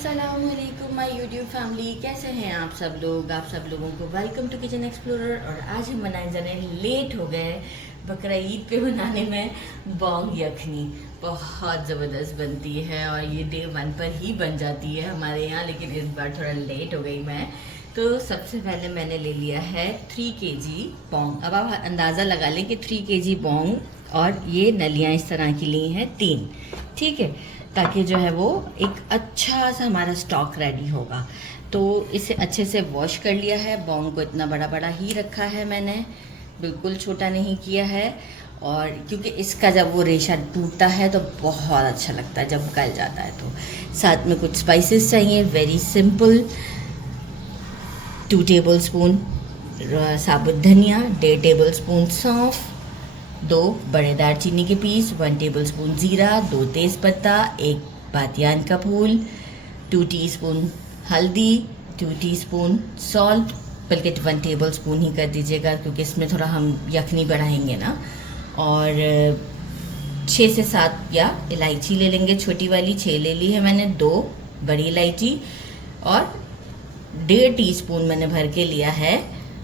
अस्सलामुअलैकुम my YouTube family, कैसे हैं आप सब लोग। आप सब लोगों को वेलकम टू किचन एक्सप्लोरर। और आज हम बनाने जा रहे हैं, लेट हो गए बकरा ईद पे बनाने में बोंग यखनी। बहुत ज़बरदस्त बनती है और ये डे 1 पर ही बन जाती है हमारे यहाँ, लेकिन इस बार थोड़ा लेट हो गई मैं। तो सबसे पहले मैंने ले लिया है 3 kg बोंग। अब आप अंदाज़ा लगा लें कि 3 kg बोंग, और ये नलियाँ इस तरह की ली हैं 3, ठीक है, ताकि जो है वो एक अच्छा सा हमारा स्टॉक रेडी होगा। तो इसे अच्छे से वॉश कर लिया है। बोंग को इतना बड़ा बड़ा ही रखा है मैंने, बिल्कुल छोटा नहीं किया है। और क्योंकि इसका जब वो रेशा टूटता है तो बहुत अच्छा लगता है जब गल जाता है। तो साथ में कुछ स्पाइसेस चाहिए, वेरी सिंपल। 2 टेबलस्पून साबुत धनिया, 1.5 टेबलस्पून सौंफ, 2 बड़े दालचीनी के पीस, 1 टेबलस्पून ज़ीरा, 2 तेज़पत्ता, 1 बातियान का फूल, 2 टीस्पून हल्दी, 2 टीस्पून सॉल्ट, बल्कि 1 टेबलस्पून ही कर दीजिएगा क्योंकि इसमें थोड़ा हम यखनी बढ़ाएंगे ना। और 6 से 7 या इलायची ले लेंगे, छोटी वाली 6 ले ली है मैंने, 2 बड़ी इलायची, और 1.5 टीस्पून मैंने भर के लिया है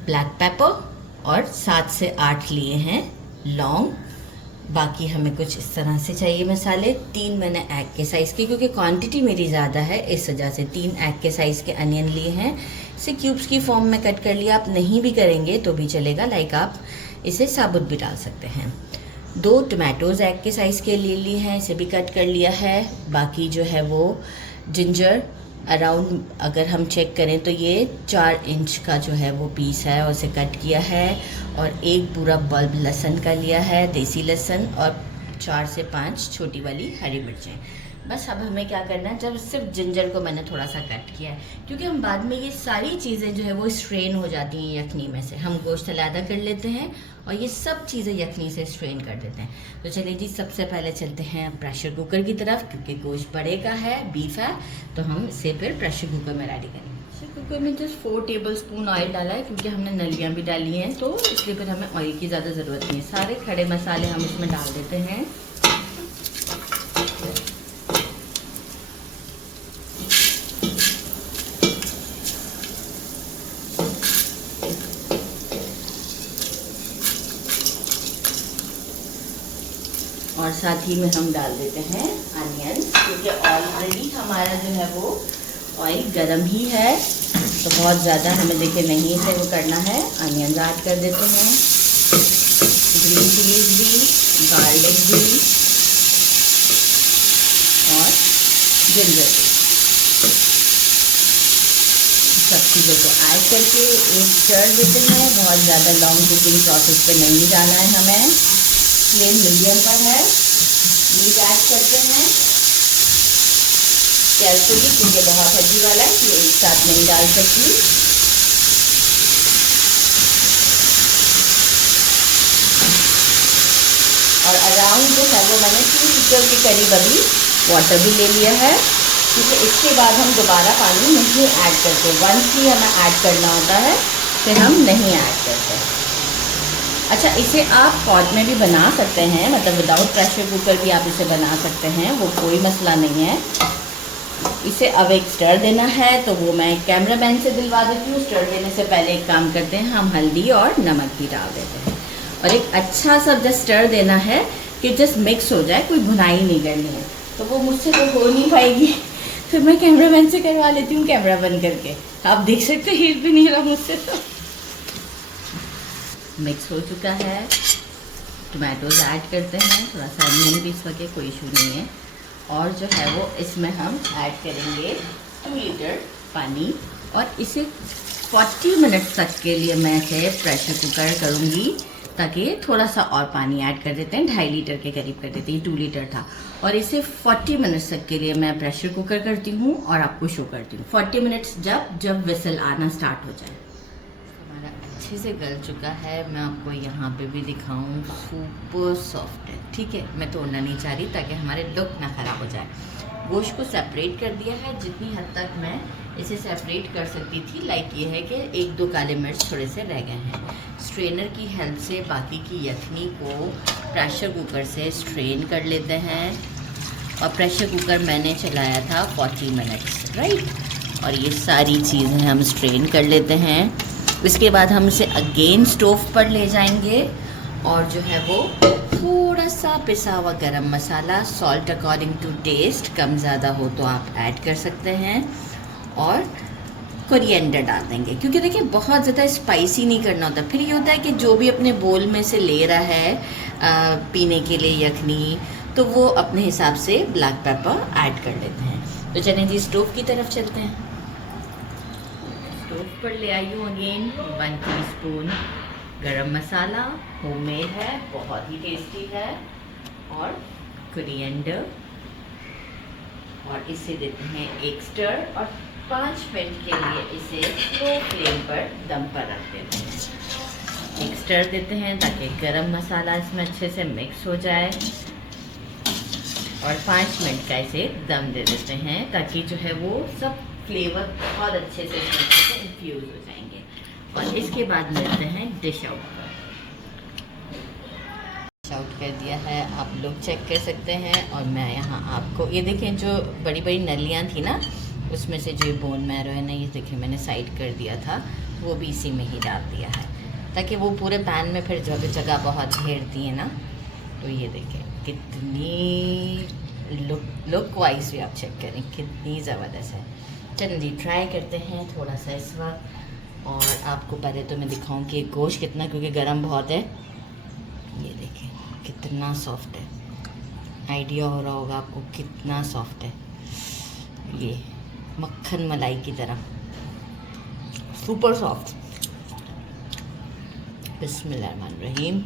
ब्लैक पेपर, और 7 से 8 लिए हैं लौंग। बाकी हमें कुछ इस तरह से चाहिए मसाले। 3 मैंने एग के साइज़ के, क्योंकि क्वांटिटी मेरी ज़्यादा है इस वजह से 3 एग के साइज़ के अनियन लिए हैं। इसे क्यूब्स की फॉर्म में कट कर लिया। आप नहीं भी करेंगे तो भी चलेगा, लाइक आप इसे साबुत भी डाल सकते हैं। 2 टमाटोज़ एग के साइज़ के लिए लिए हैं, इसे भी कट कर लिया है। बाकी जो है वो जिंजर अराउंड, अगर हम चेक करें तो ये 4 इंच का जो है वो पीस है और उसे कट किया है। और 1 पूरा बल्ब लहसुन का लिया है, देसी लहसुन, और 4 से 5 छोटी वाली हरी मिर्चें। बस अब हमें क्या करना है, जब सिर्फ जिंजर को मैंने थोड़ा सा कट किया है क्योंकि हम बाद में ये सारी चीज़ें जो है वो स्ट्रेन हो जाती हैं यखनी में से। हम गोश्त अलहदा कर लेते हैं और ये सब चीज़ें यखनी से स्ट्रेन कर देते हैं। तो चलिए जी, सबसे पहले चलते हैं प्रेशर कुकर की तरफ, क्योंकि गोश्त बड़े का है, बीफ है, तो हम इसे फिर प्रेशर कुकर में रेडी करेंगे। प्रेशर कुकर में जस्ट 4 टेबलस्पून ऑयल डाला है, क्योंकि हमने नलियाँ भी डाली हैं तो इसलिए फिर हमें ऑयल की ज़्यादा ज़रूरत नहीं है। सारे खड़े मसाले हम इसमें डाल देते हैं। और साथ ही में हम डाल देते हैं अनियन, क्योंकि ऑलरेडी हमारा जो है वो ऑयल गर्म ही है, तो बहुत ज़्यादा हमें देखिए नहीं इसे वो करना है। अनियन ऐड कर देते हैं, ग्रीन चिलीज भी, गार्लिक भी, और जिंजर भी। सब चीज़ों को ऐड करके एक स्टर देते हैं। बहुत ज़्यादा लॉन्ग कुकिंग प्रोसेस पे नहीं जाना है हमें, फ्लेम मीडियम पर है। मीट ऐड करते हैं केयरफुली, क्योंकि बहुत हड्डी वाला है, ये एक साथ नहीं डाल सकती। और अराउंड जो है वो मैंने 2 लीटर के करीब अभी वाटर भी ले लिया है, क्योंकि इसके बाद हम दोबारा पानी नहीं ऐड करते। वंस ही हमें ऐड करना होता है, फिर हम नहीं ऐड करते। अच्छा, इसे आप पॉट में भी बना सकते हैं, मतलब विदाउट प्रेशर कुकर भी आप इसे बना सकते हैं, वो कोई मसला नहीं है। इसे अब एक स्टर देना है, तो वो मैं कैमरा मैन से दिलवा देती हूँ। स्टर देने से पहले एक काम करते हैं, हम हल्दी और नमक भी डाल देते हैं, और एक अच्छा सा जस्ट स्टर देना है कि जस्ट मिक्स हो जाए, कोई भुनाई नहीं करनी है। तो वो मुझसे तो हो नहीं पाएगी, तो मैं कैमरा मैन से करवा लेती हूँ कैमरा बंद करके। आप देख सकते हैं हिल भी नहीं रहा मुझसे। तो मिक्स हो चुका है, टमाटोज ऐड करते हैं, थोड़ा सा अनियन भी, इस वक्त कोई इशू नहीं है। और जो है वो इसमें हम ऐड करेंगे 2 लीटर पानी, और इसे 40 मिनट तक के लिए मैं इसे प्रेशर कुकर करूँगी, ताकि थोड़ा सा और पानी ऐड कर देते हैं, 2.5 लीटर के करीब कर देते हैं, 2 लीटर था। और इसे 40 मिनट्स तक के लिए मैं प्रेशर कुकर करती हूँ और आपको शो करती हूँ। 40 मिनट्स जब विसल आना स्टार्ट हो जाए। हमारा अच्छे से गल चुका है, मैं आपको यहाँ पे भी दिखाऊँ, सुपर सॉफ्ट है, ठीक है। मैं तोड़ना नहीं चाह रही ताकि हमारे लुक ना ख़राब हो जाए। गोश्त को सेपरेट कर दिया है जितनी हद तक मैं इसे सेपरेट कर सकती थी। लाइक ये है कि 1-2 काले मिर्च थोड़े से रह गए हैं। स्ट्रेनर की हेल्प से बाकी की यखनी को प्रेशर कुकर से स्ट्रेन कर लेते हैं। और प्रेशर कुकर मैंने चलाया था 40 मिनट्स, राइट। और ये सारी चीज़ें हम स्ट्रेन कर लेते हैं। इसके बाद हम इसे अगेन स्टोव पर ले जाएंगे और जो है वो थोड़ा सा पिसा हुआ गरम मसाला, सॉल्ट अकॉर्डिंग टू टेस्ट, कम ज़्यादा हो तो आप ऐड कर सकते हैं, और कोरिएंडर डाल देंगे, क्योंकि देखिए बहुत ज़्यादा स्पाइसी नहीं करना होता। फिर ये होता है कि जो भी अपने बोल में से ले रहा है पीने के लिए यखनी, तो वो अपने हिसाब से ब्लैक पेपर ऐड कर लेते हैं। तो चलें जी स्टोव की तरफ चलते हैं। स्टोव पर ले आई हूँ अगेन 1 टीस्पून गरम मसाला, होममेड है, बहुत ही टेस्टी है, और कोरिएंडर, और इसे देते हैं एक स्टर और 5 मिनट के लिए इसे स्लो फ्लेम पर दम पर रख देते हैं। एक स्टर देते हैं ताकि गरम मसाला इसमें अच्छे से मिक्स हो जाए, और 5 मिनट का इसे दम दे देते हैं ताकि जो है वो सब फ्लेवर बहुत अच्छे से इन्फ्यूज़ हो जाएंगे। और इसके बाद मिलते हैं डिश आउट पर। डिश आउट कर दिया है, आप लोग चेक कर सकते हैं। और मैं यहाँ आपको ये देखें, जो बड़ी बड़ी नलियाँ थी ना, उसमें से जो बोन मैरो है ना, ये देखिए मैंने साइड कर दिया था, वो भी इसी में ही डाल दिया है ताकि वो पूरे पैन में फिर जगह जगह बहुत घेरती है ना। तो ये देखें कितनी लुक वाइज भी आप चेक करें कितनी ज़बरदस्त है। चलिए जी ट्राई करते हैं थोड़ा सा इस वक्त। और आपको पहले तो मैं दिखाऊं कि गोश्त कितना, क्योंकि गरम बहुत है, ये देखें कितना सॉफ्ट है। आइडिया हो रहा होगा आपको कितना सॉफ्ट है, ये मक्खन मलाई की तरह सुपर सॉफ्ट। बिस्मिल्लाहिर्रहमानिर्रहीम।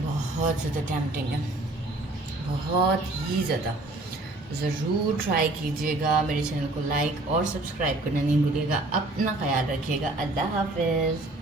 बहुत ज़्यादा टेम्पटिंग है, बहुत ही ज़्यादा। ज़रूर ट्राई कीजिएगा। मेरे चैनल को लाइक और सब्सक्राइब करना नहीं भूलिएगा। अपना ख्याल रखिएगा। अल्लाह हाफ़िज़।